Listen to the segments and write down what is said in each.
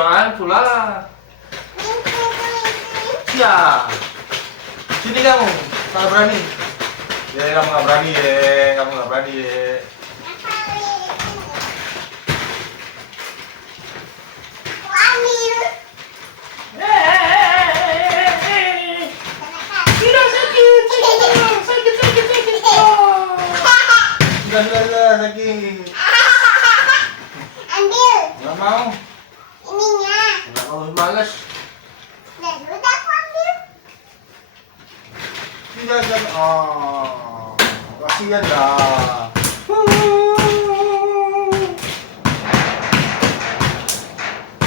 soal pula. Ya. Sini kamu. Tak berani. Ya, kamu nggak berani ya. Kamu nggak berani ya. Tidak sakit. Sudah sakit. Ambil Nggak mau. ininya. Nggak mau, males. Dan udah aku ambil. Tidak jangan. Oh, kasihan dah.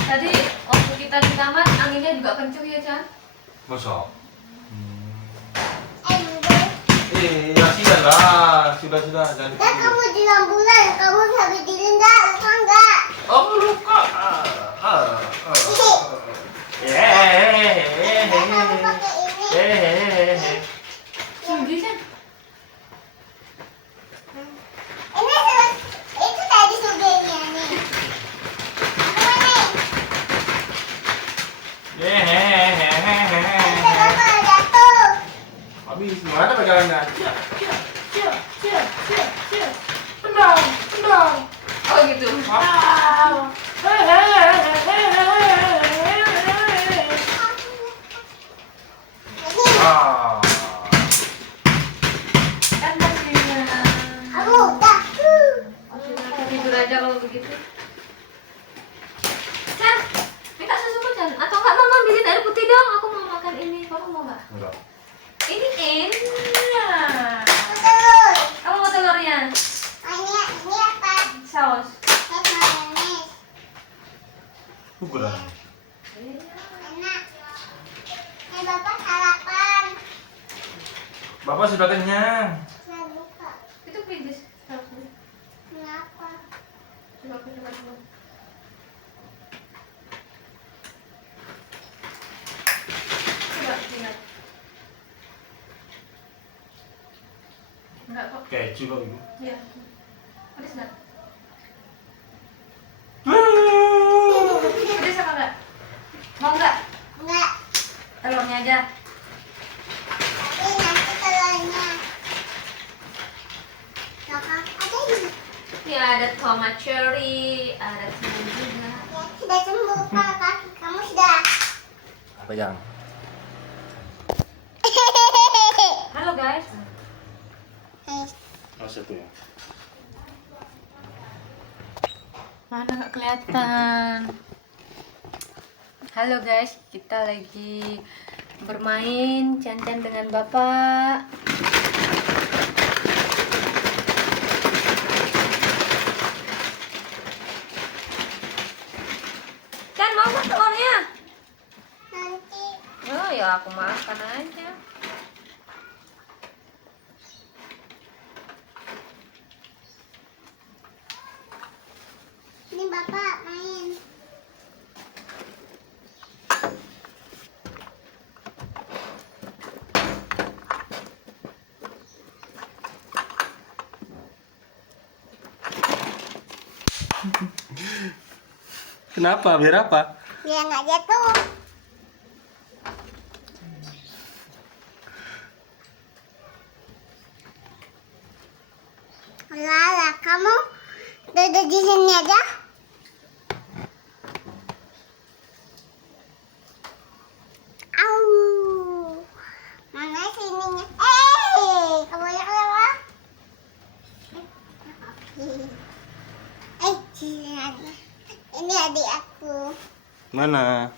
Tadi waktu kita di kamar anginnya juga kenceng ya, Chan? Masa? Ambil. Kasihan lah. Sudah jangan. Dan kamu di ambulan, kamu sampai dilenda, lupa enggak? Oh, luka. Dan kamu pakai ini. Sudi, Chan? Itu tadi sugenya nih. Aku ini. Kenapa jatuh? Habis gimana pegangannya? Tenang. Oh gitu. Ah. Kan pastinya. Aku udah. Kita tidur aja kalau begitu. Chan, minta susuku, Chan. Atau enggak mama ambilin air putih dong? Aku mau makan ini. Kamu mau enggak? Enggak. Ini enak. Terus. Kamu mau telurnya? Ini apa? Saus. Mayones. Ukuran. Enak. Bapak sarapan. Bapak sudah kenyang. Saya buka. Itu pedes. Sausnya. Kenapa? Coba aku coba dulu. Coba ingat. Enggak kok. Keju kok ibu. Iya. Pedes enggak? Pedes apa enggak? Mau enggak? Enggak. Telurnya aja. Tapi nanti telurnya. Kakak ada ini. Ini ada tomat cherry, ada timun juga. Ya, sudah sembuh Kak. Kaki kamu sudah. Pegang. Halo guys. Mas itu ya. Mana nggak kelihatan. Halo guys, kita lagi bermain Chan-Chan dengan Bapak. Chan, mau nggak telurnya? Nanti. Oh ya aku makan aja. Ini Bapak main. Kenapa? Biar apa? Biar nggak jatuh. Lala, kamu duduk di sini aja. Au. Mana sininya? Kamu lihat lewat? Sini ada. Ini adik aku. Mana?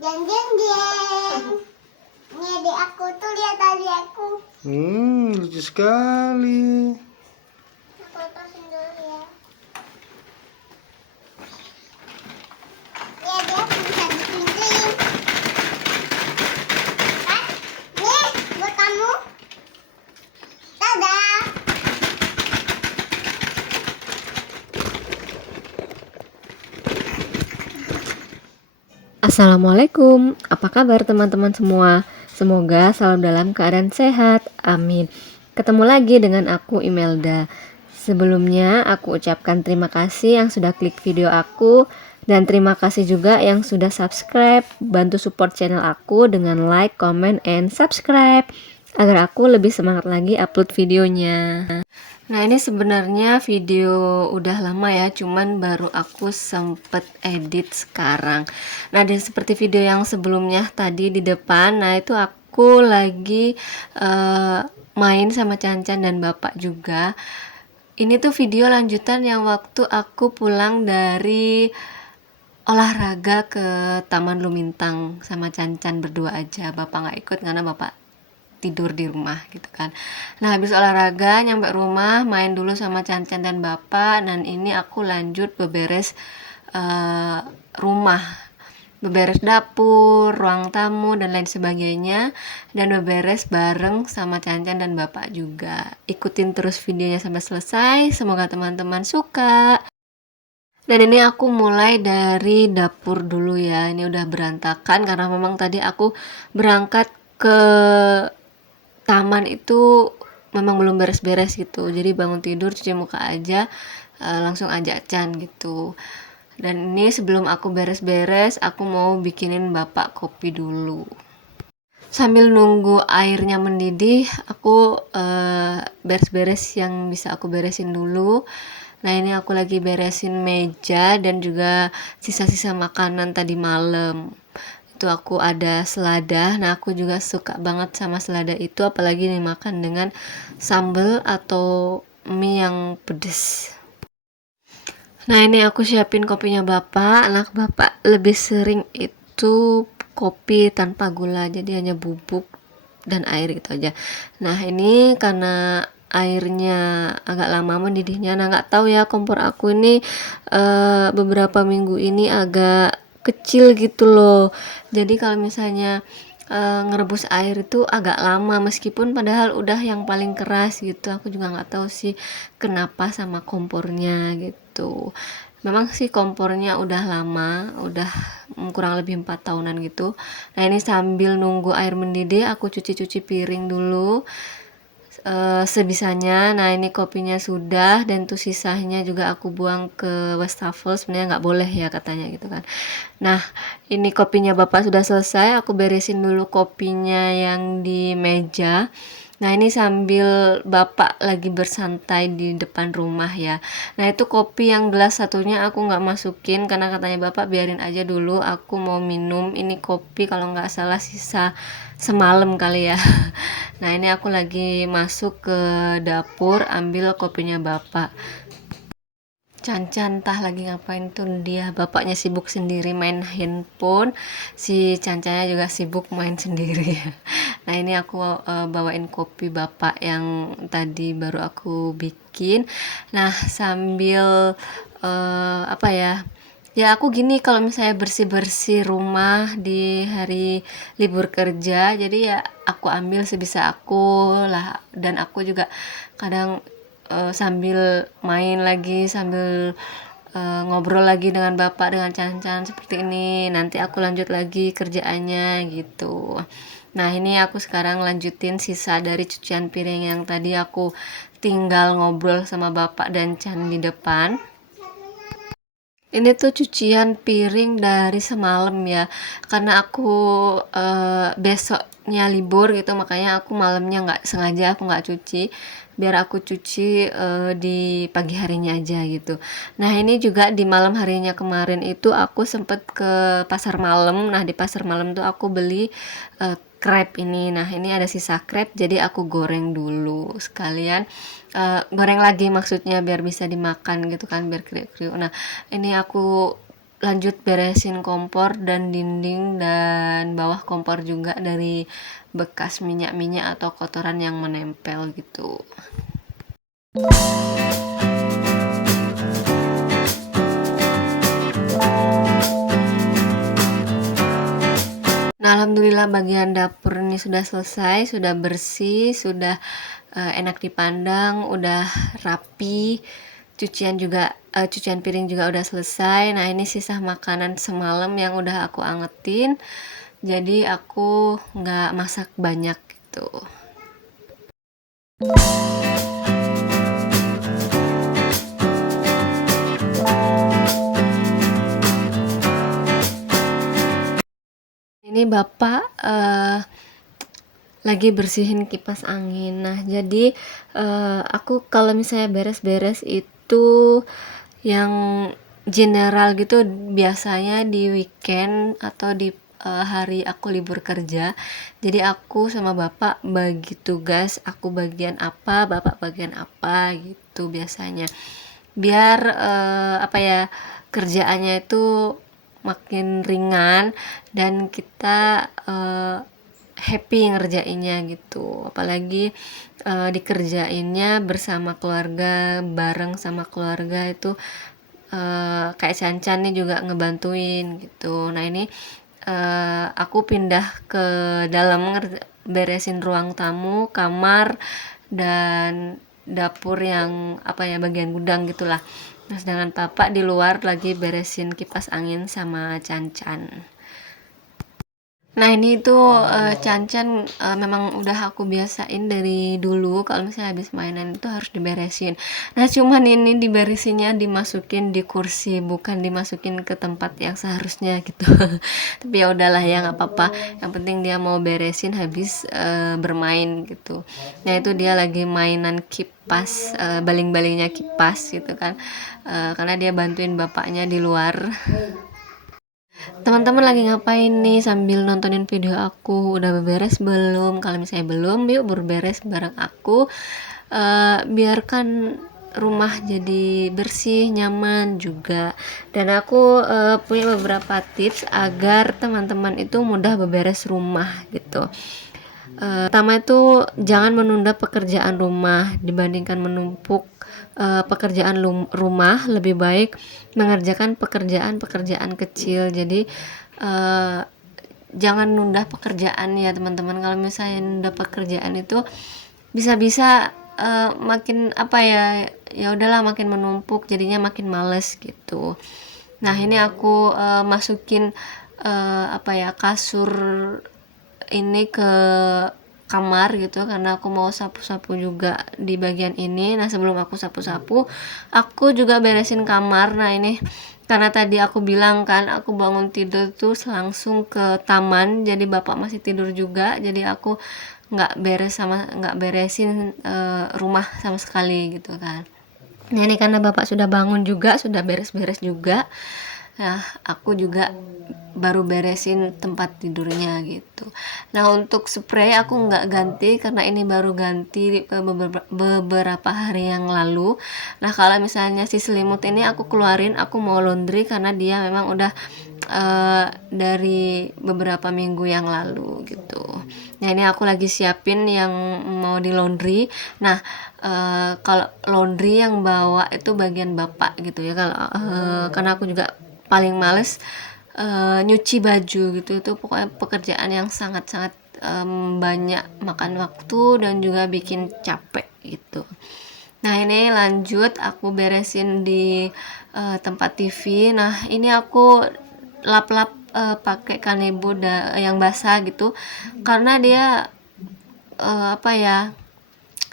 Jeng jeng jeng. Ini adik aku tuh, lihat adik aku. Lucu sekali. Aku lepasin dulu ya. Ini adik aku bisa dipimpin. Kan? Nih, buat kamu. Dadah. Assalamualaikum, apa kabar teman-teman semua? Semoga selalu dalam keadaan sehat, amin. Ketemu lagi dengan aku Imelda. Sebelumnya aku ucapkan terima kasih yang sudah klik video aku, dan terima kasih juga yang sudah subscribe. Bantu support channel aku dengan like, comment, and subscribe agar aku lebih semangat lagi upload videonya. Nah, ini sebenarnya video udah lama ya, cuman baru aku sempet edit sekarang. Nah, dan seperti video yang sebelumnya tadi di depan, nah itu aku lagi main sama Cancan dan bapak juga. Ini tuh video lanjutan yang waktu aku pulang dari olahraga ke Taman Lumintang sama Cancan berdua aja. Bapak nggak ikut karena bapak tidur di rumah gitu kan. Nah, habis olahraga nyampe rumah, main dulu sama Cancan dan bapak, dan ini aku lanjut beberes rumah, beberes dapur, ruang tamu, dan lain sebagainya, dan beberes bareng sama Cancan dan bapak juga. Ikutin terus videonya sampai selesai, semoga teman-teman suka. Dan ini aku mulai dari dapur dulu ya. Ini udah berantakan karena memang tadi aku berangkat ke taman itu memang belum beres-beres gitu. Jadi bangun tidur, cuci muka aja, langsung ajak Chan gitu. Dan ini sebelum aku beres-beres, aku mau bikinin bapak kopi dulu. Sambil nunggu airnya mendidih, aku beres-beres yang bisa aku beresin dulu. Nah, ini aku lagi beresin meja dan juga sisa-sisa makanan tadi malam. Itu aku ada selada. Nah, aku juga suka banget sama selada itu, apalagi dimakan dengan sambal atau mie yang pedes. Nah, ini aku siapin kopinya bapak. Anak bapak lebih sering itu kopi tanpa gula, jadi hanya bubuk dan air gitu aja. Nah, ini karena airnya agak lama mendidihnya. Nah, nggak tahu ya, kompor aku ini beberapa minggu ini agak kecil gitu loh. Jadi kalau misalnya ngerebus air itu agak lama, meskipun padahal udah yang paling keras gitu. Aku juga nggak tahu sih kenapa sama kompornya gitu. Memang sih kompornya udah lama, udah kurang lebih 4 tahunan gitu. Nah, ini sambil nunggu air mendidih, aku cuci-cuci piring dulu sebisanya. Nah, ini kopinya sudah, dan tuh sisanya juga aku buang ke wastafel. Sebenarnya nggak boleh ya katanya gitu kan. Nah, ini kopinya bapak sudah selesai, aku beresin dulu kopinya yang di meja. Nah, ini sambil bapak lagi bersantai di depan rumah ya. Nah, itu kopi yang gelas satunya aku nggak masukin karena katanya bapak biarin aja dulu, aku mau minum. Ini kopi kalau nggak salah sisa semalam kali ya. Nah, ini aku lagi masuk ke dapur ambil kopinya bapak. Cancan entah lagi ngapain tuh dia, bapaknya sibuk sendiri main handphone, si Cancanya juga sibuk main sendiri. Nah, ini aku bawain kopi bapak yang tadi baru aku bikin. Nah, sambil apa ya, ya aku gini kalau misalnya bersih-bersih rumah di hari libur kerja, jadi ya aku ambil sebisa aku lah, dan aku juga kadang sambil main lagi, sambil ngobrol lagi dengan bapak, dengan Cancan seperti ini. Nanti aku lanjut lagi kerjaannya gitu. Nah, ini aku sekarang lanjutin sisa dari cucian piring yang tadi aku tinggal ngobrol sama bapak dan Chan di depan. Ini tuh cucian piring dari semalam ya, karena aku besoknya libur gitu, makanya aku malamnya nggak sengaja aku nggak cuci, biar aku cuci di pagi harinya aja gitu. Nah, ini juga di malam harinya kemarin itu aku sempet ke pasar malam. Nah, di pasar malam tuh aku beli crab ini. Nah, ini ada sisa crab, jadi aku goreng dulu sekalian, goreng lagi maksudnya biar bisa dimakan gitu kan, biar kriuk-kriuk. Nah, ini aku lanjut beresin kompor dan dinding dan bawah kompor juga dari bekas minyak-minyak atau kotoran yang menempel gitu. Nah, alhamdulillah bagian dapur ini sudah selesai, sudah bersih, sudah enak dipandang, udah rapi. Cucian piring juga udah selesai. Nah, ini sisa makanan semalam yang udah aku angetin, jadi aku nggak masak banyak gitu. Ini bapak lagi bersihin kipas angin. Nah, jadi aku kalau misalnya beres-beres itu yang general gitu biasanya di weekend atau di hari aku libur kerja. Jadi aku sama bapak bagi tugas, aku bagian apa, bapak bagian apa gitu biasanya. Biar apa ya, kerjaannya itu makin ringan dan kita happy ngerjainnya gitu. Apalagi dikerjainnya bersama keluarga, bareng sama keluarga itu kayak Cancan nih juga ngebantuin gitu. Nah ini aku pindah ke dalam beresin ruang tamu, kamar, dan dapur yang apa ya, bagian gudang gitulah. Nah sedangkan papa di luar lagi beresin kipas angin sama Cancan. Nah ini tuh Cancan memang udah aku biasain dari dulu kalau misalnya habis mainan itu harus diberesin. Nah cuman ini diberesinnya dimasukin di kursi, bukan dimasukin ke tempat yang seharusnya gitu. Tapi ya udahlah ya, nggak apa-apa. Yang penting dia mau beresin habis bermain gitu. Nah itu dia lagi mainan kipas, baling-balingnya kipas gitu kan. Karena dia bantuin bapaknya di luar. Teman-teman lagi ngapain nih sambil nontonin video aku? Udah beberes belum? Kalau misalnya belum, yuk berberes bareng aku. Biarkan rumah jadi bersih, nyaman juga. Dan aku punya beberapa tips agar teman-teman itu mudah beberes rumah gitu. Pertama itu jangan menunda pekerjaan rumah dibandingkan menumpuk pekerjaan rumah. Lebih baik mengerjakan pekerjaan-pekerjaan kecil. Jadi jangan nunda pekerjaan ya teman-teman. Kalau misalnya nunda pekerjaan itu bisa-bisa makin apa ya, ya udahlah makin menumpuk, jadinya makin males gitu. Nah ini aku masukin apa ya, kasur ini ke kamar gitu karena aku mau sapu-sapu juga di bagian ini. Nah sebelum aku sapu-sapu aku juga beresin kamar. Nah ini karena tadi aku bilang kan aku bangun tidur tuh langsung ke taman, jadi bapak masih tidur juga, jadi aku nggak beresin rumah sama sekali gitu kan. Nah ini karena bapak sudah bangun juga, sudah beres-beres juga. Nah aku juga baru beresin tempat tidurnya gitu. Nah untuk spray aku nggak ganti karena ini baru ganti beberapa hari yang lalu. Nah kalau misalnya si selimut ini aku keluarin, aku mau laundry karena dia memang udah dari beberapa minggu yang lalu gitu. Nah ini aku lagi siapin yang mau di laundry. Nah kalau laundry yang bawa itu bagian bapak gitu ya. Kalau karena aku juga paling males nyuci baju gitu. Itu pokoknya pekerjaan yang sangat-sangat banyak makan waktu dan juga bikin capek gitu. Nah ini lanjut aku beresin di tempat TV. Nah ini aku lap-lap pakai kanebo yang basah gitu karena dia apa ya,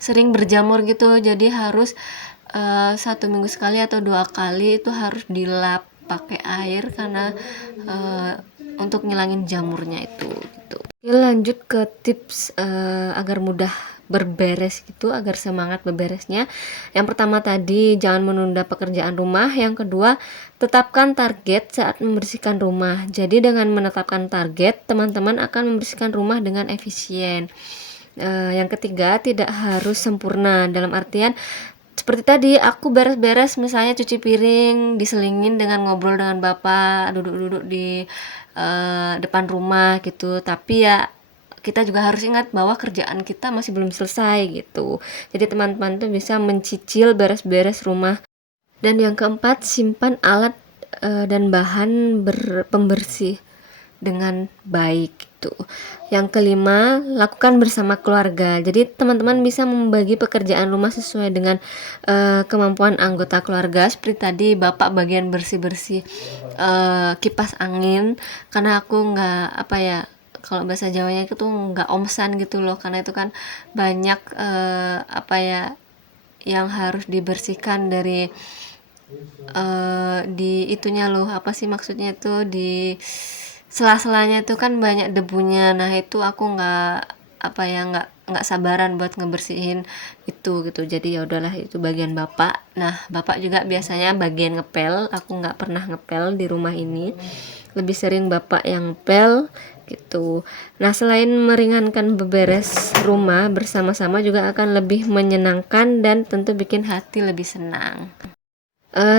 sering berjamur gitu, jadi harus 1 minggu sekali atau 2 kali itu harus dilap pakai air karena untuk ngilangin jamurnya itu gitu. Oke, lanjut ke tips agar mudah berberes gitu, agar semangat beberesnya. Yang pertama tadi jangan menunda pekerjaan rumah. Yang kedua, tetapkan target saat membersihkan rumah. Jadi dengan menetapkan target, teman-teman akan membersihkan rumah dengan efisien. Yang ketiga, tidak harus sempurna, dalam artian seperti tadi aku beres-beres misalnya cuci piring diselingin dengan ngobrol dengan bapak, duduk-duduk di depan rumah gitu. Tapi ya kita juga harus ingat bahwa kerjaan kita masih belum selesai gitu. Jadi teman-teman tuh bisa mencicil beres-beres rumah. Dan yang keempat, simpan alat dan bahan pembersih dengan baik gitu. Yang kelima, lakukan bersama keluarga. Jadi teman-teman bisa membagi pekerjaan rumah sesuai dengan kemampuan anggota keluarga. Seperti tadi bapak bagian bersih-bersih kipas angin, karena aku nggak apa ya, kalau bahasa Jawanya itu tuh nggak omsan gitu loh, karena itu kan banyak apa ya yang harus dibersihkan dari di itunya loh, apa sih maksudnya itu, di sela-selanya itu kan banyak debunya. Nah itu aku nggak sabaran buat ngebersihin itu gitu. Jadi ya udahlah, itu bagian bapak. Nah bapak juga biasanya bagian ngepel, aku nggak pernah ngepel di rumah ini, lebih sering bapak yang ngepel gitu. Nah selain meringankan beberes rumah bersama-sama juga akan lebih menyenangkan dan tentu bikin hati lebih senang.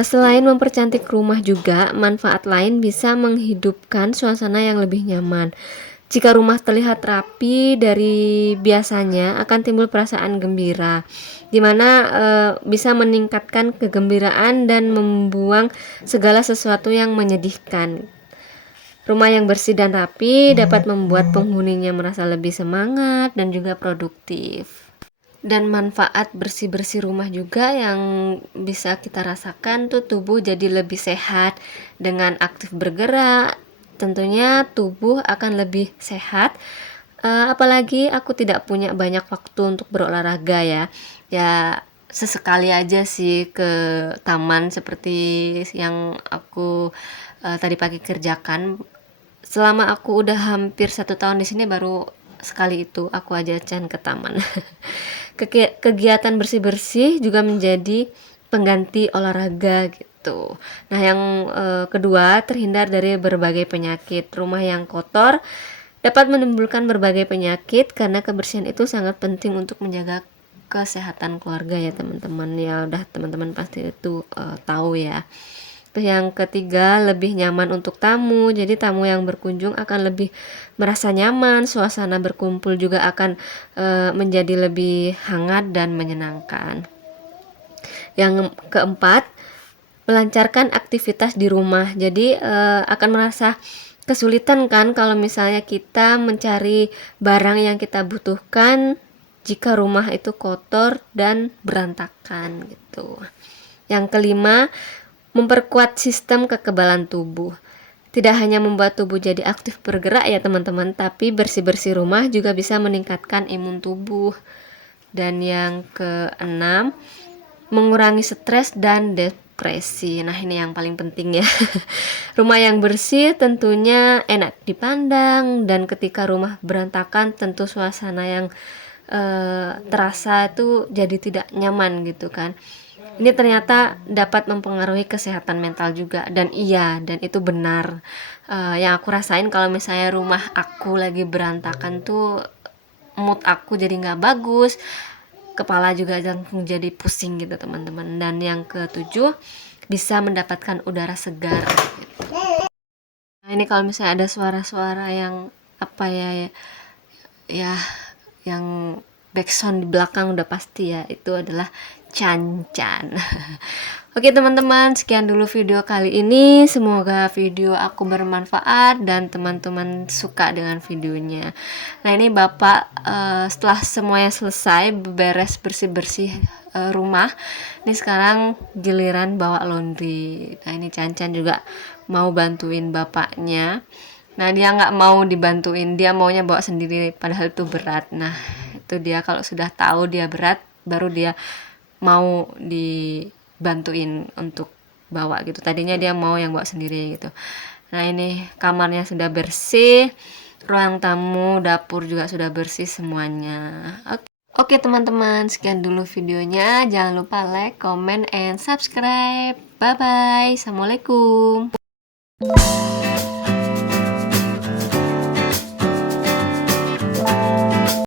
Selain mempercantik rumah juga, manfaat lain bisa menghidupkan suasana yang lebih nyaman. Jika rumah terlihat rapi dari biasanya, akan timbul perasaan gembira, di mana bisa meningkatkan kegembiraan dan membuang segala sesuatu yang menyedihkan. Rumah yang bersih dan rapi dapat membuat penghuninya merasa lebih semangat dan juga produktif. Dan manfaat bersih-bersih rumah juga yang bisa kita rasakan tuh, tubuh jadi lebih sehat dengan aktif bergerak. Tentunya tubuh akan lebih sehat. Apalagi aku tidak punya banyak waktu untuk berolahraga ya sesekali aja sih ke taman seperti yang aku tadi pagi kerjakan. Selama aku udah hampir 1 tahun di sini, baru sekali itu aku aja ke taman. Kegiatan bersih-bersih juga menjadi pengganti olahraga gitu. Nah yang kedua, terhindar dari berbagai penyakit. Rumah yang kotor dapat menimbulkan berbagai penyakit karena kebersihan itu sangat penting untuk menjaga kesehatan keluarga ya teman-teman. Ya udah teman-teman pasti itu tahu ya. Terus yang ketiga, lebih nyaman untuk tamu. Jadi tamu yang berkunjung akan lebih merasa nyaman, suasana berkumpul juga akan menjadi lebih hangat dan menyenangkan. Yang keempat, melancarkan aktivitas di rumah. Jadi akan merasa kesulitan kan kalau misalnya kita mencari barang yang kita butuhkan jika rumah itu kotor dan berantakan gitu. Yang kelima, memperkuat sistem kekebalan tubuh. Tidak hanya membuat tubuh jadi aktif bergerak ya teman-teman, tapi bersih-bersih rumah juga bisa meningkatkan imun tubuh. Dan yang keenam, mengurangi stres dan depresi. Nah ini yang paling penting ya. Rumah yang bersih tentunya enak dipandang, dan ketika rumah berantakan tentu suasana yang terasa itu jadi tidak nyaman gitu kan. Ini ternyata dapat mempengaruhi kesehatan mental juga, dan itu benar. Yang aku rasain kalau misalnya rumah aku lagi berantakan tuh, mood aku jadi nggak bagus, kepala juga langsung jadi pusing gitu teman-teman. Dan yang ketujuh, bisa mendapatkan udara segar gitu. Nah ini kalau misalnya ada suara-suara yang yang backsound di belakang, udah pasti ya itu adalah Cancan. Oke teman-teman, sekian dulu video kali ini. Semoga video aku bermanfaat dan teman-teman suka dengan videonya. Nah ini bapak setelah semuanya selesai beres bersih-bersih rumah, ini sekarang giliran bawa laundry. Nah ini Cancan juga mau bantuin bapaknya. Nah dia nggak mau dibantuin, dia maunya bawa sendiri, padahal itu berat. Nah itu dia, kalau sudah tahu dia berat baru dia mau dibantuin untuk bawa gitu. Tadinya dia mau yang bawa sendiri gitu. Nah ini kamarnya sudah bersih, ruang tamu, dapur juga sudah bersih semuanya. Oke teman-teman, sekian dulu videonya. Jangan lupa like, comment, and subscribe. Bye bye. Assalamualaikum.